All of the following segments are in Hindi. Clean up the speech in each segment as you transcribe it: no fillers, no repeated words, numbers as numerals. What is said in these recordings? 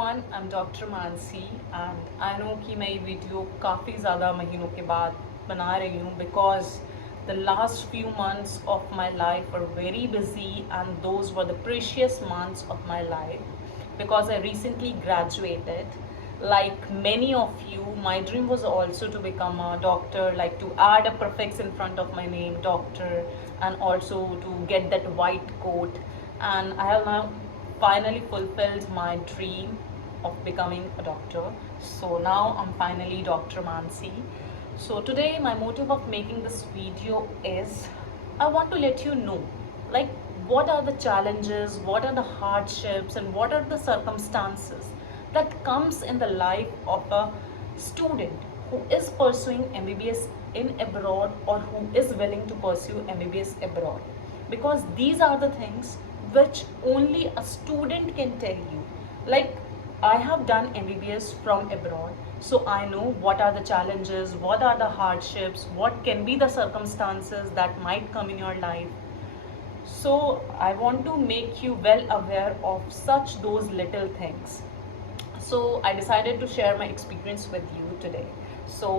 Everyone, I am doctor Mansi and I know कि मैं ये वीडियो काफ़ी ज़्यादा महीनों के बाद बना रही हूँ because the last few months of my life are very busy and those were the precious months of my life because I recently graduated. Like many of you, my dream was also to become a doctor, like to add a prefix in front of my name, doctor, and also to get that white coat. And I have now finally fulfilled my dream of becoming a doctor. So now I'm finally Dr. Mansi. So today my motive of making this video is I want to let you know like what are the challenges, what are the hardships and what are the circumstances that comes in the life of a student who is pursuing MBBS in abroad or who is willing to pursue MBBS abroad, because these are the things which only a student can tell you. Like I have done MBBS from abroad, so I know what are the challenges, what are the hardships, what can be the circumstances that might come in your life. So I want to make you well aware of such those little things. So I decided to share my experience with you today. So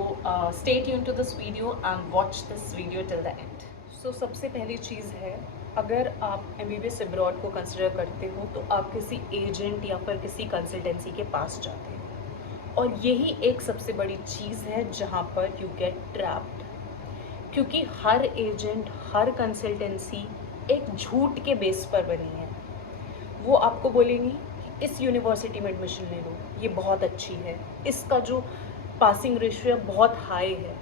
stay tuned to this video and watch this video till the end. So सबसे पहली चीज़ है, अगर आप MBBS अब्रॉड को कंसिडर करते हो तो आप किसी एजेंट या फिर किसी कंसल्टेंसी के पास जाते हो, और यही एक सबसे बड़ी चीज़ है जहाँ पर यू गेट ट्रैप्ड, क्योंकि हर एजेंट, हर कंसल्टेंसी एक झूठ के बेस पर बनी है। वो आपको बोलेंगी कि इस यूनिवर्सिटी में एडमिशन ले लो, ये बहुत अच्छी है, इसका जो पासिंग रेशियो है बहुत हाई है।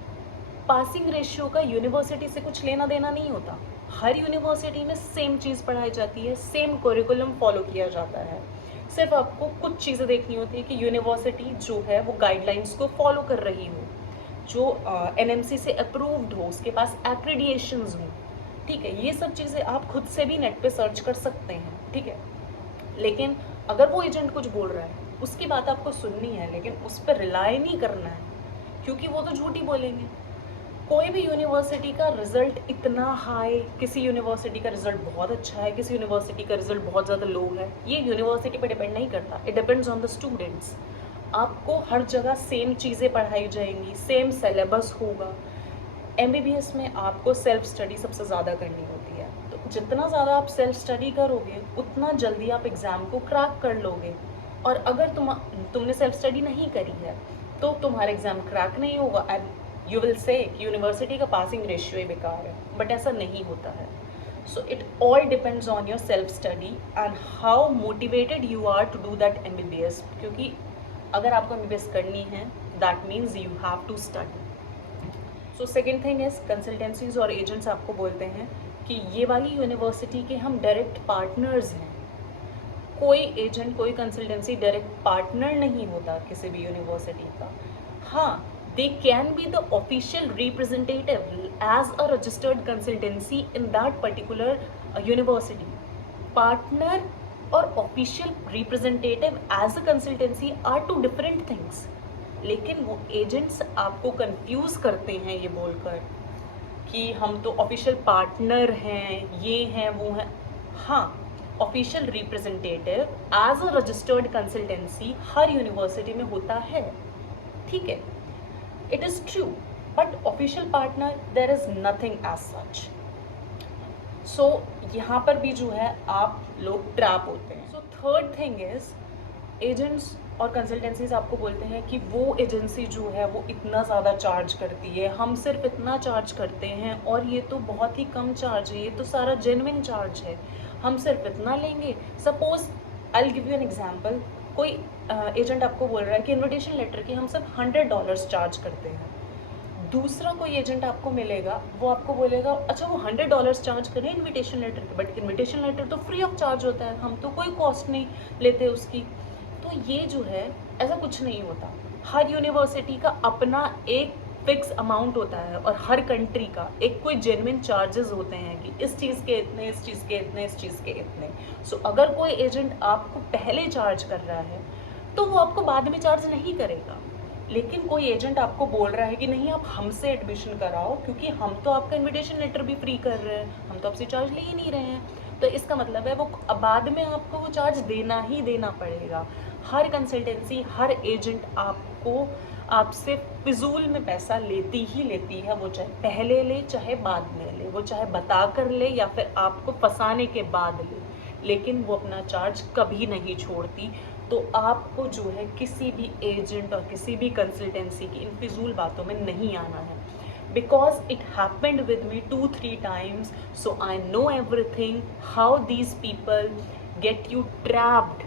पासिंग रेशियो का यूनिवर्सिटी से कुछ लेना देना नहीं होता। हर यूनिवर्सिटी में सेम चीज़ पढ़ाई जाती है, सेम करिकुलम फॉलो किया जाता है। सिर्फ आपको कुछ चीज़ें देखनी होती है कि यूनिवर्सिटी जो है वो गाइडलाइंस को फॉलो कर रही हो, जो NMC से अप्रूव्ड हो, उसके पास एक्रेडिएशंस हो। ठीक है, ये सब चीज़ें आप खुद से भी नेट पे सर्च कर सकते हैं। ठीक है, लेकिन अगर वो एजेंट कुछ बोल रहा है उसकी बात आपको सुननी है, लेकिन उस पर रिलाई नहीं करना है, क्योंकि वो तो झूठ ही बोलेंगे। कोई भी यूनिवर्सिटी का रिजल्ट इतना हाई, किसी यूनिवर्सिटी का रिजल्ट बहुत अच्छा है, किसी यूनिवर्सिटी का रिजल्ट बहुत ज़्यादा लो है, ये यूनिवर्सिटी पर डिपेंड नहीं करता। It depends on the students. आपको हर जगह सेम चीज़ें पढ़ाई जाएंगी, सेम सिलेबस होगा। MBBS में आपको सेल्फ स्टडी सबसे ज़्यादा करनी होती है, तो जितना ज़्यादा आप सेल्फ स्टडी करोगे उतना जल्दी आप एग्ज़ाम को क्रैक कर लोगे। और अगर तुमने सेल्फ स्टडी नहीं करी है तो तुम्हारा एग्ज़ाम क्रैक नहीं होगा एंड यू विल से कि यूनिवर्सिटी का पासिंग रेशियो ही बेकार है, बट ऐसा नहीं होता है। So it all depends on your self study and how motivated you are to do that MBBS, क्योंकि अगर आपको MBBS करनी है that means you have to study. So second thing is, consultancies और एजेंट्स आपको बोलते हैं कि ये वाली यूनिवर्सिटी के हम डायरेक्ट पार्टनर्स हैं। कोई एजेंट, कोई कंसल्टेंसी डायरेक्ट पार्टनर नहीं होता किसी भी यूनिवर्सिटी का। हाँ, they can be the official representative as a registered consultancy in that particular university. Partner और official representative as a consultancy are two different things. लेकिन वो एजेंट्स आपको कंफ्यूज करते हैं ये बोलकर कि हम तो ऑफिशियल पार्टनर हैं, ये हैं, वो हैं। हाँ, official representative as a registered consultancy हर यूनिवर्सिटी में होता है, ठीक है, it is true, but official partner there is nothing as such. So यहाँ पर भी जो है आप लोग ट्रैप होते हैं। So third thing is, agents और कंसल्टेंसीज आपको बोलते हैं कि वो एजेंसी जो है वो इतना ज़्यादा चार्ज करती है, हम सिर्फ इतना चार्ज करते हैं और ये तो बहुत ही कम चार्ज है, ये तो सारा जेन्युइन चार्ज है, हम सिर्फ इतना लेंगे। Suppose I will give you an example, कोई एजेंट आपको बोल रहा है कि इन्विटेशन लेटर के हम सिर्फ $100 चार्ज करते हैं। दूसरा कोई एजेंट आपको मिलेगा, वो आपको बोलेगा अच्छा वो $100 चार्ज करें इन्विटेशन लेटर के, बट इन्विटेशन लेटर तो फ्री ऑफ चार्ज होता है, हम तो कोई कॉस्ट नहीं लेते उसकी। तो ये जो है ऐसा कुछ नहीं होता। हर यूनिवर्सिटी का अपना एक फिक्स अमाउंट होता है और हर कंट्री का एक कोई जेन्युइन चार्जेस होते हैं कि इस चीज़ के इतने, इस चीज़ के इतने, इस चीज़ के इतने। सो अगर कोई एजेंट आपको पहले चार्ज कर रहा है तो वो आपको बाद में चार्ज नहीं करेगा। लेकिन कोई एजेंट आपको बोल रहा है कि नहीं आप हमसे एडमिशन कराओ क्योंकि हम तो आपका इन्विटेशन लेटर भी फ्री कर रहे हैं, हम तो आपसे चार्ज ले ही नहीं रहे हैं, तो इसका मतलब है वो बाद में आपको वो चार्ज देना ही देना पड़ेगा। हर कंसल्टेंसी, हर एजेंट आपसे फिजूल में पैसा लेती ही लेती है, वो चाहे पहले ले चाहे बाद में ले, वो चाहे बता कर ले या फिर आपको फंसाने के बाद ले, लेकिन वो अपना चार्ज कभी नहीं छोड़ती। तो आपको जो है किसी भी एजेंट और किसी भी कंसल्टेंसी की इन फिजूल बातों में नहीं आना है, because it happened with me 2-3 times, so I know everything, how these people get you trapped